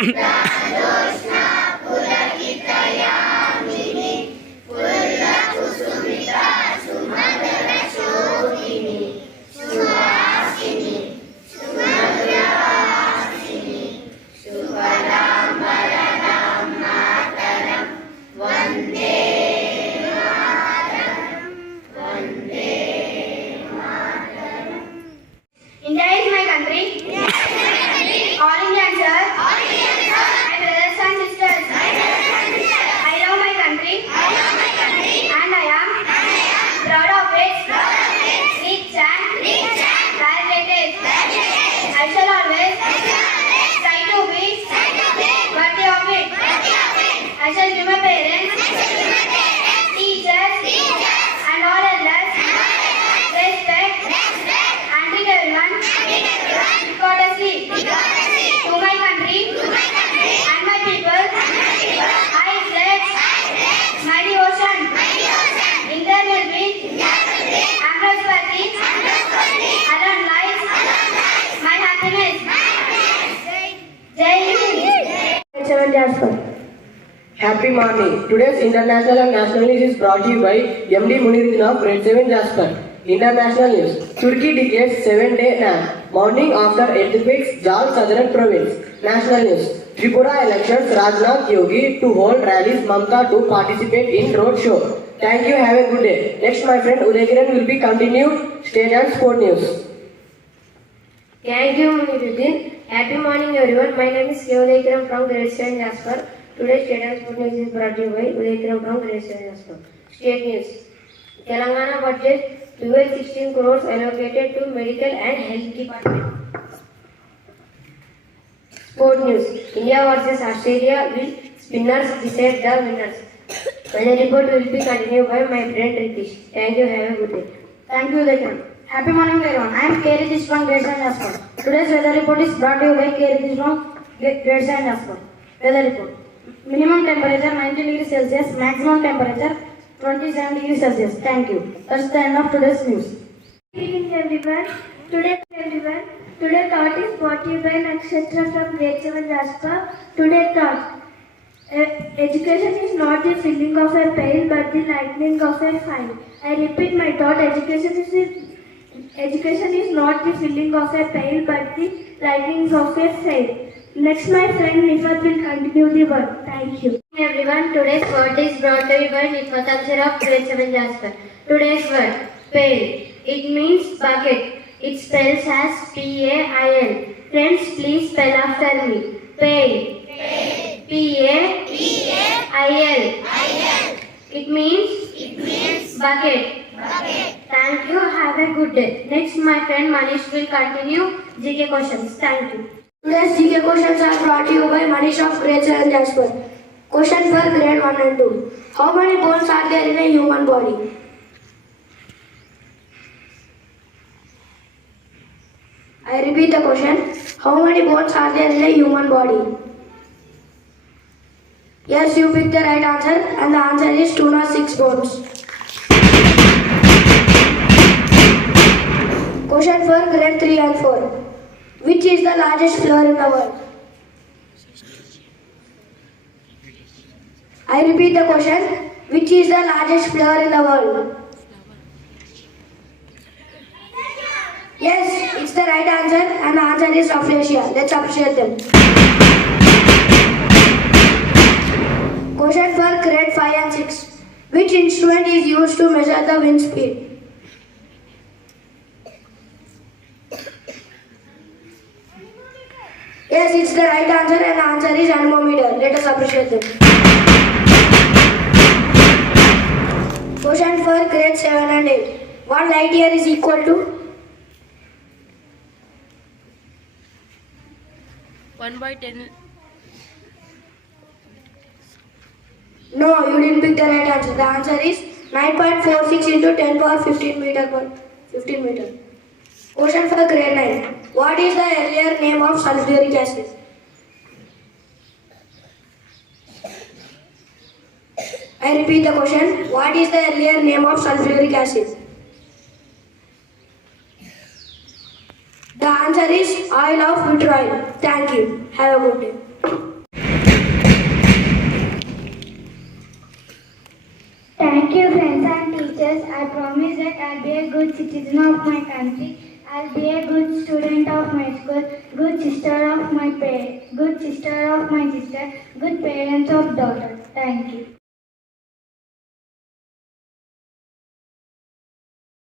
India is my country. All Indians, sir. My brothers and sisters. I love my country. And I am proud of it. Rich and well-rated. I shall always try to be worthy of it. I shall give my parents, teachers, and all elders respect and treat everyone courteously. To my country and my people, I pledge my devotion. In there will be prosperity, alone lies, my happiness. Jai Hind. Grade-VII Jasper. Happy morning. Today's international and national news is brought to you by MD Muniruddin of Grade-VII Jasper. International news. Turkey declares 7-day ban. Mounting after earthquakes, Jal Southern Province. National news. Tripura elections, Rajnath Yogi to hold rallies, Mamta to participate in road show. Thank you. Have a good day. Next, my friend Udayakiran will be continued. State and sport news. Thank you, Muniruddin. Happy morning, everyone. My name is Udayakiran from Grade-VII Jasper. Today's state and sport news is brought to you by Udayakiran from Grade-VII Jasper. State news. Telangana budget 1216 crores allocated to medical and health department. Sport news. India versus Australia will spinners decide the winners. The report will be continued by my friend Ritish. Thank you. Have a good day. Thank you, Udayakiran. Happy morning, everyone. I am K. Ritish from Grade-VII Jasper. Today's weather report is brought to you by K. Ritish from Grade-VII Jasper. Weather report. Minimum temperature 19 degrees Celsius, maximum temperature 27 degrees Celsius. Thank you. That's the end of today's news. Good evening, everyone. Today thought is brought to you by Nakshatra from Grade-VII Jasper. Today thought. Education is not the filling of a pail but the lightning of a fire. I repeat my thought. Education is not the filling of a pail but the lightning of a fire. Next, my friend Nifat will continue the work. Thank you. Everyone, today's word is brought to you by Nifat of Grade-VII Jasper. Today's word, pail. It means bucket. It spells as P-A-I-L. Friends, please spell after me. Pail. P-A-I-L. It means bucket. Thank you. Have a good day. Next, my friend Manish will continue GK questions. Thank you. Today's GK questions are brought to you by Manish of Grade-VII Jasper. Question for grade 1 and 2. How many bones are there in a human body? I repeat the question. How many bones are there in a human body? Yes, you picked the right answer and the answer is 206 bones. Question for grade 3 and 4. Which is the largest flower in the world? I repeat the question. Which is the largest flower in the world? Yes, it's the right answer and the answer is Rafflesia. Let's appreciate them. Question for grade 5 and 6. Which instrument is used to measure the wind speed? Yes, it's the right answer and the answer is anemometer. Let us appreciate them. Question for grade 7 and 8. What light year is equal to? 1/10. No, you didn't pick the right answer. The answer is 9.46 into 10 power 15 meter per 15 meter. Question for grade 9. What is the earlier name of sulfuric acid? I repeat the question. What is the earlier name of sulfuric acid? The answer is oil of vitriol. Thank you. Have a good day. Thank you, friends and teachers. I promise that I'll be a good citizen of my country. I'll be a good student of my school, good sister of my sister, good parents of daughter. Thank you.